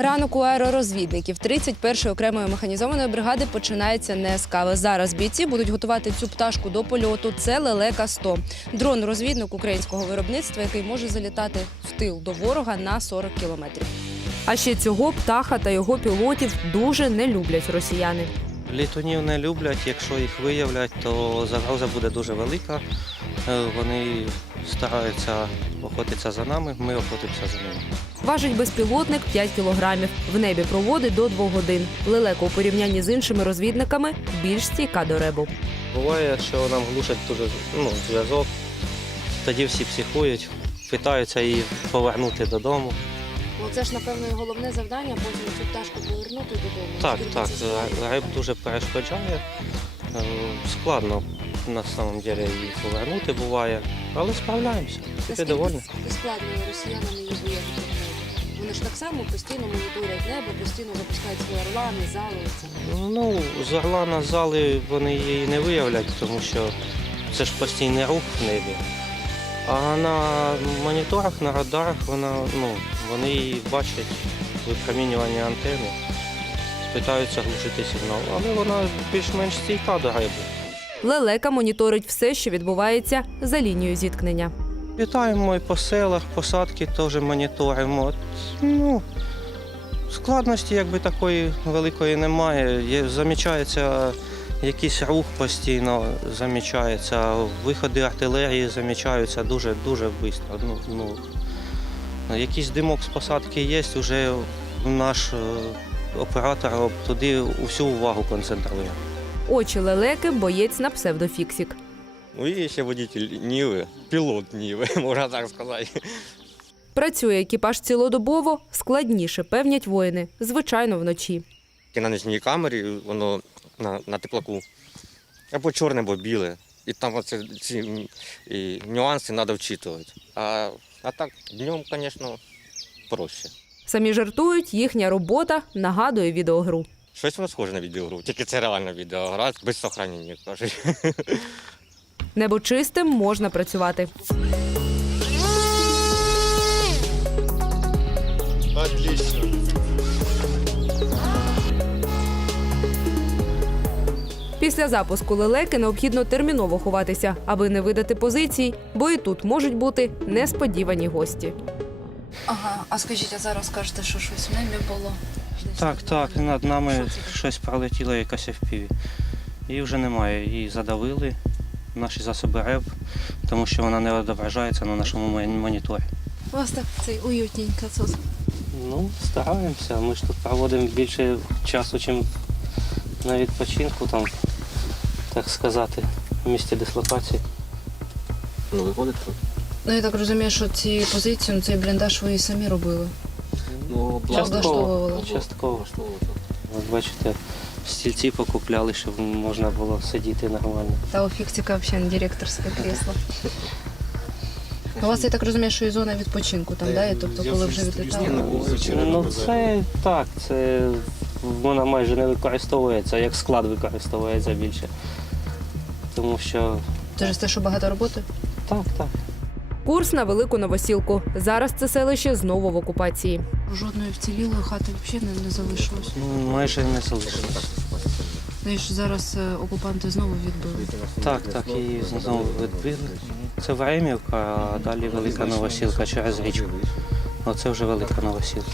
Ранок у аеророзвідників 31-ї окремої механізованої бригади починається не з кави. Зараз бійці будуть готувати цю пташку до польоту. Це лелека 100 дрон-розвідник українського виробництва, який може залітати в тил до ворога на 40 кілометрів. А ще цього птаха та його пілотів дуже не люблять росіяни. Літунів не люблять, якщо їх виявлять, то загроза буде дуже велика. Е, Вони стараються охотитися за нами, ми охотимося за ними. Важить безпілотник 5 кілограмів. В небі проводить до 2 годин. Лелека у порівнянні з іншими розвідниками більш стійка до ребу. Буває, що нам глушать дуже ну, зв'язок, тоді всі психують, питаються її повернути додому. Ну це ж напевно і головне завдання, потім цю пташку повернути додому. Так, так, риб дуже перешкоджає. Е, Складно на самом деле її повернути буває, але справляємося. Ти довольний? складно росіянам її виявити? Вони ж так само постійно моніторять небо, постійно запускають свої орлани, залуються. Ну, з орла на зали вони її не виявлять, тому що це ж постійний рух в небі. А на моніторах, на радарах вона, ну, вони її бачать випромінювання антени, питаються глушити сигнал, але вона більш-менш стійка до риби. Лелека моніторить все, що відбувається за лінією зіткнення. Літаємо і по селах, посадки теж моніторимо. От, Ну, складності якби такої великої немає. Є, замічається якийсь рух постійно, замічається, виходи артилерії замічаються дуже дуже швидко. Ну, ну, якийсь димок з посадки є, вже наш е, оператор туди всю увагу концентрує. Очі лелеки боєць на псевдофіксік. Ну и еще водитель Нивы, пилот Нивы, можно так сказать. Працює екіпаж цілодобово, складніше певнять воїни, звичайно, вночі. І на нижній камері воно на, на теплаку або чорне, або біле. І там оце, ці і нюанси треба вчитувати. А, а так днем, звісно, проще. Самі жартують, їхня робота нагадує відеогру. Щось воно схоже на відеогру, тільки це реальна відеогра, без сохранення, кажуть. Небо чистим можна працювати. Отлично. Після запуску лелеки необхідно терміново ховатися, аби не видати позицій, бо і тут можуть бути несподівані гості. Ага, а скажіть, а зараз кажете, що щось в небі було? Так, так, над нами Що щось пролетіло якась FPV. Її вже немає. Її задавили, наші засоби РЕБ, тому що вона не відображається на нашому моніторі. У вас так цей уютненько тут. Ну, стараємося. Ми ж тут проводимо більше часу, ніж на відпочинку, там, так сказати, в місті дислокації. Ну, виходить тут. Ну я так розумію, що ці позиції, ну, цей бліндаж ви і самі робили. Ну, Частково. облаштовували. Частково. От бачите, стільці покупляли, щоб можна було сидіти нормально. Та у фіксика взагалі не директорське крісло. У вас я так розумію, що і зона відпочинку там, да? Тобто, коли вже відлітали. Ну це так, це вона майже не використовується, як склад використовується більше. Тому що Через те, що багато роботи? так, так. Курс на велику новосілку. Зараз це селище знову в окупації. Жодної вцілілої хати взагалі не, не залишилось. Ну, майже не залишилось. Ну і ж зараз е, окупанти знову відбили. Так, так, її знову відбили. Це Времівка, а далі велика новосілка через річку. Оце вже велика новосілка.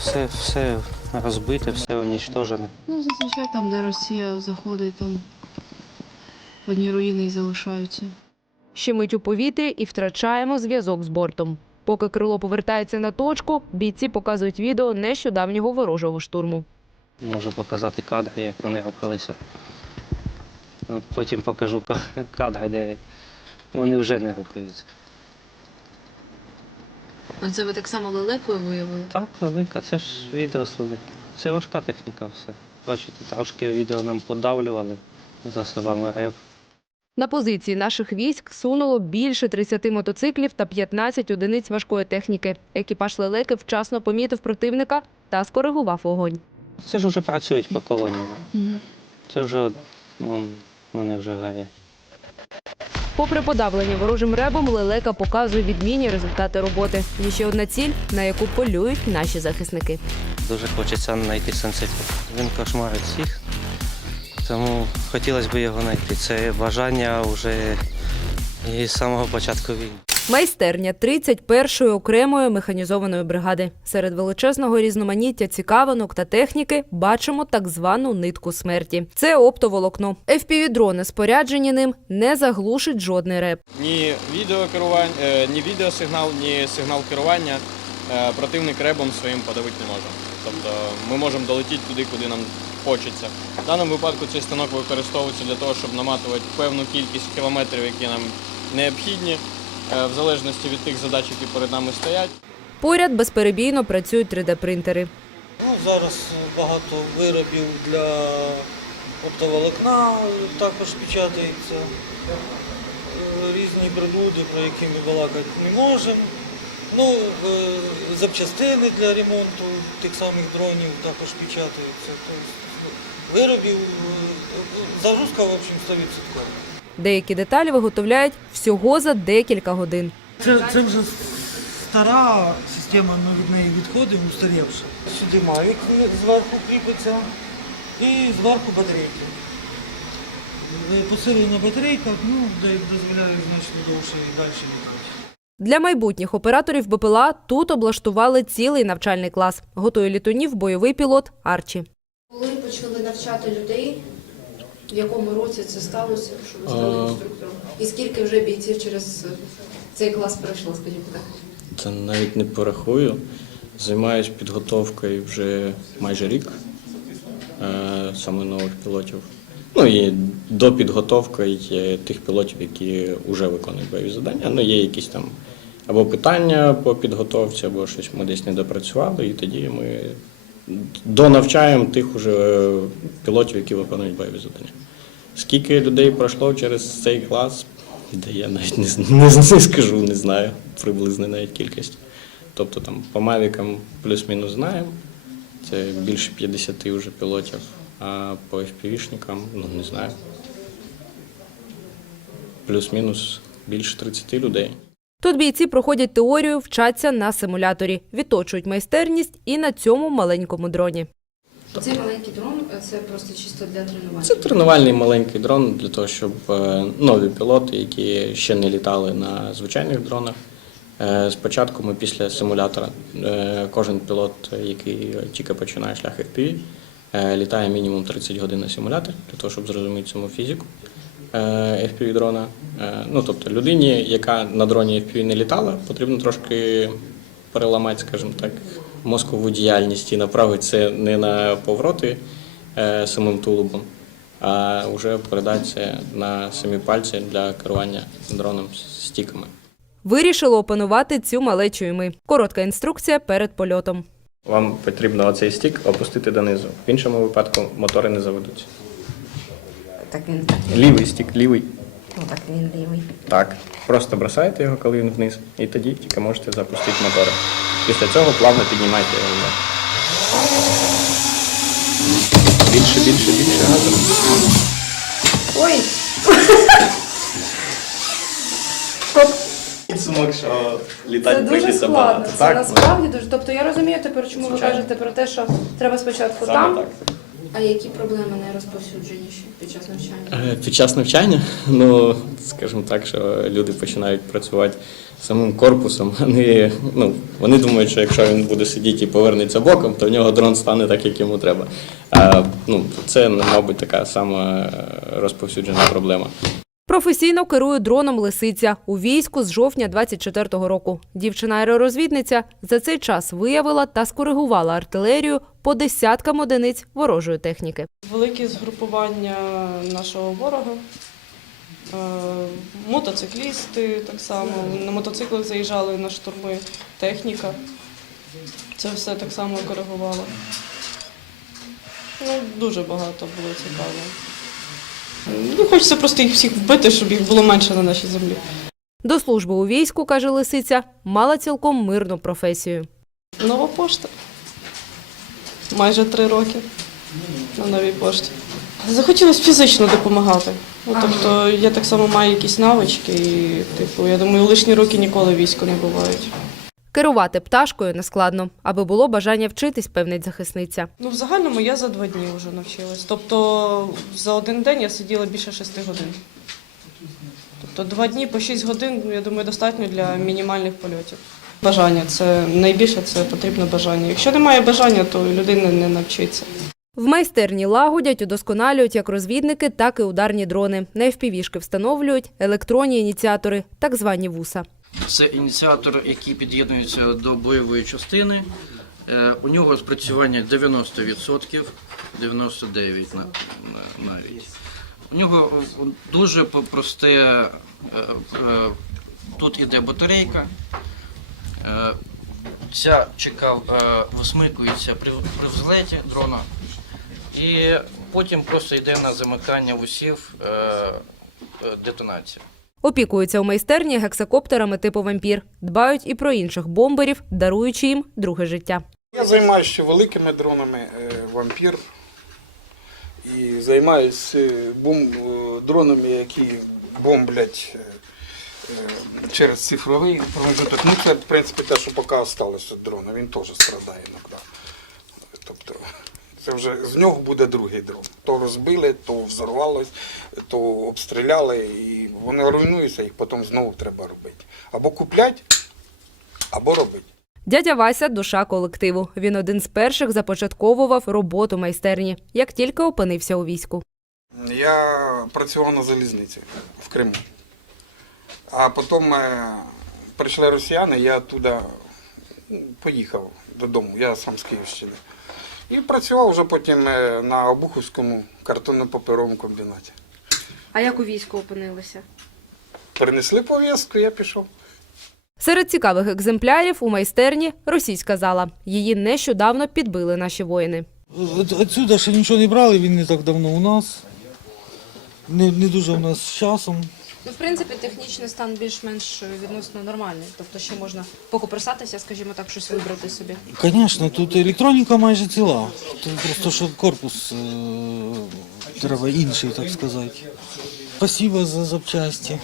Все, все розбите, все унічтожене. Ну, зазвичай там, де Росія заходить, там одні руїни і залишаються. Ще мить у повітрі і втрачаємо зв'язок з бортом. Поки крило повертається на точку, бійці показують відео нещодавнього ворожого штурму. Можу показати кадри, як вони рухалися. Потім покажу кадри, де вони вже не рухаються. А це ви так само лелекою виявили? Так, велика, це ж відео слони. Це важка техніка все. Бачите, трошки відео нам подавлювали засобами РФ. На позиції наших військ сунуло більше 30 мотоциклів та 15 одиниць важкої техніки. Екіпаж лелеки вчасно помітив противника та скоригував вогонь. Це ж вже працюють по колоніям. Це вже ну, вони вже гає. Попри подавлення ворожим ребом, лелека показує відмінні результати роботи. Є ще одна ціль, на яку полюють наші захисники. Дуже хочеться знайти сенситив. Він кошмарить всіх. Тому хотілося б його знайти. Це бажання вже із самого початку війни. Майстерня 31-ї окремої механізованої бригади. Серед величезного різноманіття цікавинок та техніки бачимо так звану нитку смерті. Це оптоволокно. FPV-дрони, споряджені ним, не заглушить жодний реп. Ні відеокерування, е, ні відеосигнал, ні сигнал керування е, противник ребом своїм подавити не може. Тобто ми можемо долетіти туди, куди нам хочеться. В даному випадку цей станок використовується для того, щоб наматувати певну кількість кілометрів, які нам необхідні, е, в залежності від тих задач, які перед нами стоять. Поряд безперебійно працюють 3D-принтери. Ну, зараз багато виробів для оптоволокна також печатається. Різні приблуди, про які ми балакати не можемо. Ну, е, запчастини для ремонту тих самих дронів також печатаються. Тобто, ну, виробів, е, загрузка, в общем, 100%. Деякі деталі виготовляють всього за декілька годин. Це, це вже стара система, ми від неї відходимо, устарівша. Сюди мавік зверху кріпиться і зверху батарейки. Е, Посилена батарейка, ну, дозволяє значно довше і далі. Для майбутніх операторів БПЛА тут облаштували цілий навчальний клас. Готує літунів бойовий пілот Арчі. Коли почали навчати людей, в якому році це сталося, що ви стали інструктором? І скільки вже бійців через цей клас пройшло, скажімо так? Це навіть не порахую. Займаюсь підготовкою вже майже рік е, саме нових пілотів. Ну і до підготовки тих пілотів, які вже виконують бойові завдання. Ну, є якісь там або питання по підготовці, або щось ми десь не допрацювали, і тоді ми донавчаємо тих уже пілотів, які виконують бойові завдання. Скільки людей пройшло через цей клас, де я навіть не, не, не скажу, не знаю приблизно навіть кількість. Тобто там по мавікам плюс-мінус знаємо. Це більше 50 вже пілотів, а по FPV-шникам, ну не знаю. Плюс-мінус більше 30 людей. Тут бійці проходять теорію, вчаться на симуляторі, відточують майстерність і на цьому маленькому дроні. Цей маленький дрон е, це просто чисто для тренування. Це тренувальний маленький дрон для того, щоб е, нові пілоти, які ще не літали на звичайних дронах. е, Спочатку ми після симулятора, кожен пілот, який тільки починає шлях FPV, літає мінімум 30 годин на симуляторі для того, щоб зрозуміти саму фізику е, FPV дрона. Е, Ну, тобто людині, яка на дроні FPV не літала, потрібно трошки переламати, скажімо так, мозкову діяльність і направити це не на повороти е, самим тулубом, а вже передати це на самі пальці для керування дроном стіками. Вирішили опанувати цю малечу і ми. Коротка інструкція перед польотом. Вам потрібно оцей стік опустити донизу. В іншому випадку мотори не заведуться. Так він так, Лівий стік, лівий. ну так він лівий. Так. Просто бросаєте його, коли він вниз, і тоді тільки можете запустити мотори. Після цього плавно піднімайте його вверх. Більше, більше, більше газу. Ой! Підсумок, що Це літати дуже хочеться складно. багато. Це Так, насправді дуже. Тобто я розумію тепер, чому ви Звичайно. кажете про те, що треба спочатку саме там. так. А які проблеми найрозповсюдженіші під час навчання? Е, Під час навчання, ну скажімо так, що люди починають працювати самим корпусом. Вони, ну, вони думають, що якщо він буде сидіти і повернеться боком, то в нього дрон стане так, як йому треба. А, ну, це, мабуть, така сама е, розповсюджена проблема. Професійно керує дроном лисиця у війську з жовтня 24-го року. Дівчина-аеророзвідниця за цей час виявила та скоригувала артилерію по десяткам одиниць ворожої техніки. Великі згрупування нашого ворога. Е, Мотоциклісти так само. На мотоциклах заїжджали на штурми техніка. Це все так само коригувало. Ну, дуже багато було цікаво. Ну, хочеться просто їх всіх вбити, щоб їх було менше на нашій землі. До служби у війську, каже лисиця, мала цілком мирну професію. Нова пошта. Майже три роки на новій пошті. Захотілося фізично допомагати. Ну, тобто я так само маю якісь навички, і типу, я думаю, лишні роки ніколи війську не бувають. Керувати пташкою нескладно, аби було бажання вчитись, певнить захисниця. Ну, в загальному я за два дні вже навчилась. Тобто за один день я сиділа більше шести годин. Тобто два дні по шість годин, я думаю, достатньо для мінімальних польотів. Бажання це найбільше це потрібно бажання. Якщо немає бажання, то людина не навчиться. В майстерні лагодять, удосконалюють як розвідники, так і ударні дрони. На FPV-шки встановлюють електронні ініціатори, так звані вуса. Це ініціатор, який під'єднується до бойової частини. Е, У нього спрацювання 90%, 99% на- на- навіть. У нього дуже просте. е, е, Тут іде батарейка. Ця чека е, висмикується при, взлеті дрона. І потім просто йде на замикання вусів е, детонація. Опікуються у майстерні гексакоптерами типу вампір. Дбають і про інших бомберів, даруючи їм друге життя. Я займаюся великими дронами, е, вампір. І займаюся е, е, дронами, які бомблять через цифровий промежуток. Ну, це, в принципі, те, що поки залишилося дрона, він теж страдає іноді. Тобто, це вже з нього буде другий дрон. То розбили, то взорвалось, то обстріляли, і вони руйнуються, їх потім знову треба робити. Або купляти, або робити. Дядя Вася душа колективу. Він один з перших започатковував роботу майстерні, як тільки опинився у війську. Я працював на залізниці в Криму. А потім е, прийшли росіяни, я туди ну, поїхав додому, я сам з Київщини. І працював вже потім е, на Обуховському картонно-паперовому комбінаті. А як у війську опинилися? Перенесли пов'язку, я пішов. Серед цікавих екземплярів у майстерні російська зала. Її нещодавно підбили наші воїни. От- Отсюда ще нічого не брали, він не так давно у нас. Не, не дуже у нас з часом. Ну, в принципі, технічний стан більш-менш відносно нормальний. Тобто ще можна покопирсатися, скажімо так, щось вибрати собі. Звісно, тут електроніка майже ціла. Тут просто що корпус е, треба інший, так сказати. Спасибо за запчасті.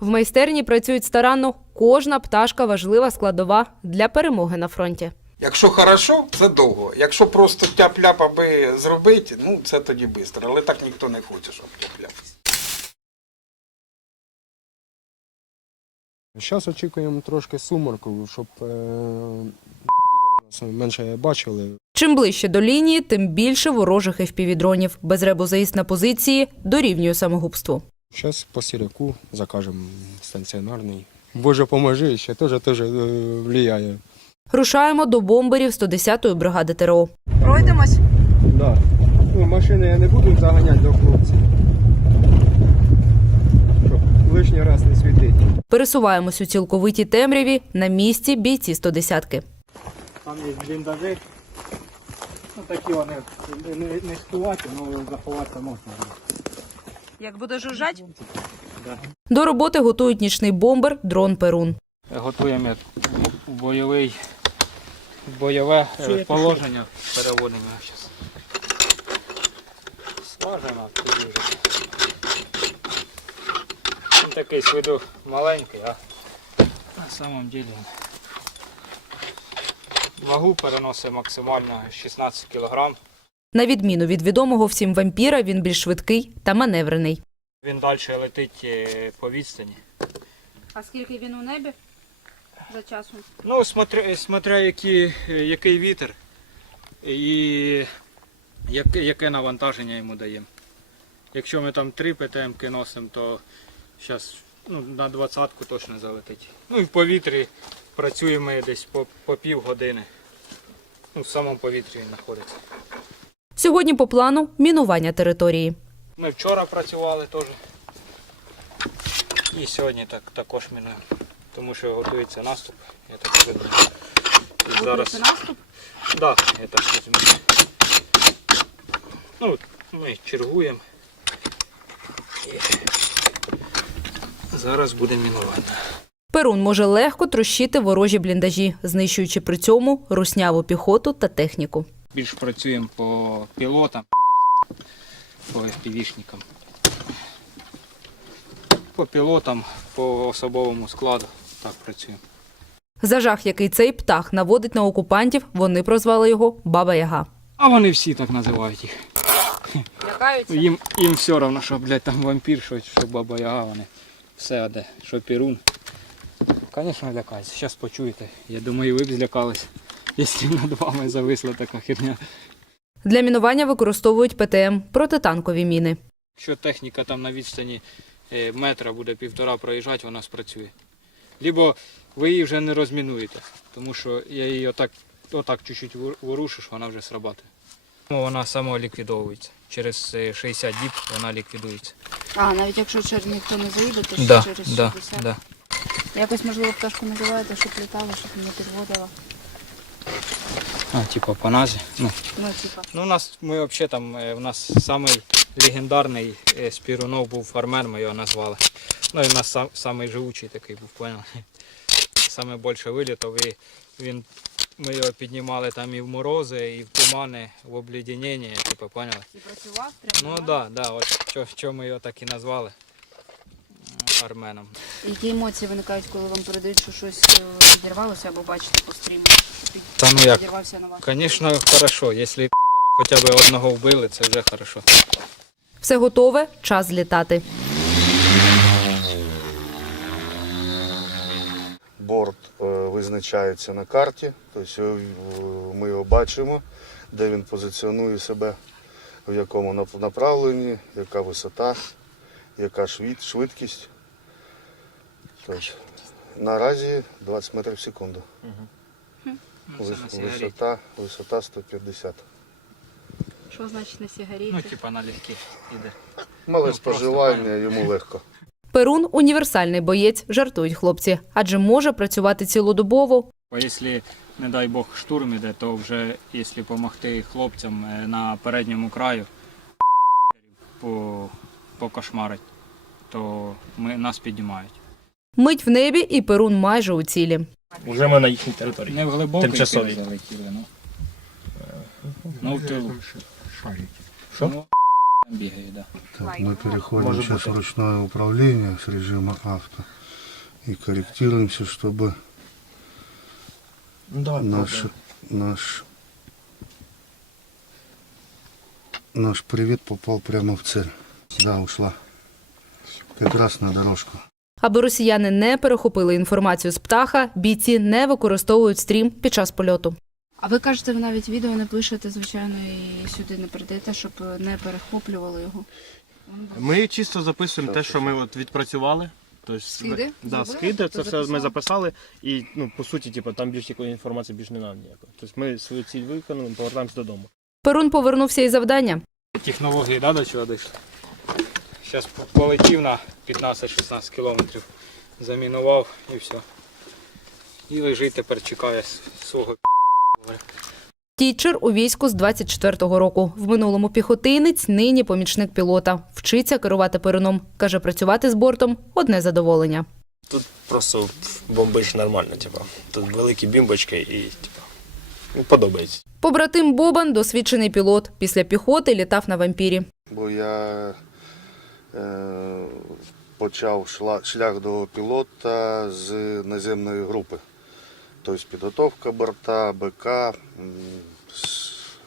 В майстерні працюють старанно. Кожна пташка важлива складова для перемоги на фронті. Якщо хорошо, це довго. Якщо просто тяп-ляп, аби зробити, ну це тоді швидко. Але так ніхто не хоче, щоб тяп-ляп. Зараз очікуємо трошки суморку, щоб е, менше бачили. Чим ближче до лінії, тим більше ворожих FPV-дронів. Безребозаїзд на позиції дорівнює самогубству. Зараз по сіряку закажемо станціонарний. Боже, поможи, ще теж теж е, впливає. Рушаємо до бомберів 110-ї бригади ТРО. Пройдемось. Да. Ну, машини я не буду заганяти до хлопців. Лишній раз не світити. Пересуваємось у цілковитій темряві на місці бійці 110-ки. Там є бліндажі. Ну, такі вони не, не, не сховати, але заховатися можна. Як буде жужжать? До роботи готують нічний бомбер дрон Перун. готуємо бойовий, бойове е, положення. Переводимо зараз. Такий з виду маленький, а на самом деле вагу переносить максимально 16 кг. На відміну від відомого всім вампіра, він більш швидкий та маневрений. Він далі летить е, по відстані. А скільки він у небі за часом? Ну, смотря, смотря які, який вітер і яке, яке навантаження йому даємо. Якщо ми там 3 ПТМ носимо, то зараз ну, на двадцятку точно залетить. Ну і в повітрі працюємо десь по, по пів години. Ну, в самому повітрі він знаходиться. Сьогодні по плану мінування території. Ми вчора працювали теж. І сьогодні так, також мінуємо. Тому що готується наступ, я так розумію. І зараз... наступ? Так, да, я так розумію. Ну, ми чергуємо. І зараз буде мінування. Перун може легко трощити ворожі бліндажі, знищуючи при цьому русняву піхоту та техніку. Більш працюємо по пілотам. по FPV-шникам. По пілотам, по особовому складу так працюємо. За жах, який цей птах наводить на окупантів, вони прозвали його Баба Яга. А вони всі так називають їх. Лякаються? Їм, їм все одно, що, блядь, там вампір, що, що баба Яга, вони все оде, що Пірун. Звісно, лякаються. Зараз почуєте. Я думаю, ви б злякались, якщо над вами зависла така херня. Для мінування використовують ПТМ протитанкові міни. Якщо техніка там на відстані е, метра буде півтора проїжджати, вона спрацює. Лібо ви її вже не розмінуєте, тому що я її отак, отак чуть-чуть вор- ворушиш, вона вже срабатує. Вона самоліквідовується. Через е, 60 діб вона ліквідується. А, навіть якщо через ніхто не заїде, то ще Да, через да, 60. да. Якось, можливо, пташку називаєте, щоб літала, щоб не підводила. А, типа по. Ну, Ну, типа. ну, у нас ми взагалі там, е, у нас самий легендарний е, з був фармер, ми його назвали. Ну і у нас сам, самий живучий такий був, понял? Саме більше вилітав і він, ми його піднімали там і в морози, і в тумани, в обледенення, типу, поняли? І працював Ну так, да, да, от що, що ми його так і назвали арменом. Які емоції виникають, коли вам передають, що щось е, підірвалося або бачите по стріму? що під- Та ну як? Звісно, хорошо, якщо хоча б одного вбили, це вже хорошо. Все готове, час злітати. Борт е, визначається на карті, тобто е, ми його бачимо, де він позиціонує себе, в якому направленні, яка висота, яка швидкість. Тобто, наразі 20 метрів в секунду. Ну, на. Висота, висота 150. Що значить на сигареті? Ну, типа налегке іде. Мале Ну, просто споживання, йому легко. Перун універсальний боєць, жартують хлопці, адже може працювати цілодобово. Бо якщо, не дай Бог, штурм іде, то вже якщо допомогти хлопцям е, на передньому краю по, покошмарить, то ми, нас піднімають. Мить в небі і перун майже у цілі. Уже ми на їхній території. Не в глибокий Тимчасові. тил залетіли, ну. Ну, в тилу. Що? Ну, там бігає, да. Так, мы переходим Может сейчас быть. в ручное управление с режима авто и корректируемся, чтобы Ну, давай, наш, наш, наш привет попал прямо в цель. Да, ушла. Как раз на дорожку. Аби росіяни не перехопили інформацію з птаха, бійці не використовують стрім під час польоту. А ви кажете, ви навіть відео не пишете, звичайно, і сюди не передаєте, щоб не перехоплювали його. Ми чисто записуємо те, що ми от відпрацювали. Тобто, Скиди? Да, Зробили? скиди, це все ми Записали? записали. І ну, по суті, типу, там більш якої інформації більш не нам ніякої. Тобто ми свою ціль виконали, повертаємось додому. Перун повернувся із завдання. Технології, да, до чого дійшли? Зараз полетів на 15-16 кілометрів, замінував і все. І лежить тепер чекає свого. Тічер у війську з 24-го року. В минулому піхотинець, нині помічник пілота. Вчиться керувати перуном. Каже, працювати з бортом одне задоволення. Тут просто бомбиш нормально, типу. Тут великі бімбочки і типу, ну, подобається. Побратим Бобан досвідчений пілот. Після піхоти літав на вампірі. Бо я е, почав шла- шлях до пілота з наземної групи. Тобто підготовка борта, БК,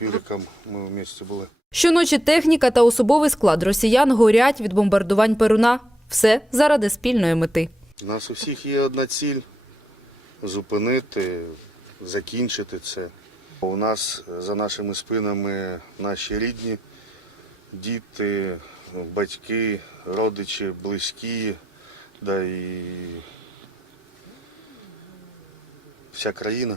Юриком ми в місті були. Щоночі техніка та особовий склад росіян горять від бомбардувань перуна. Все заради спільної мети. У нас у всіх є одна ціль зупинити, закінчити це. У нас за нашими спинами наші рідні, діти, батьки, родичі, близькі, да і вся країна.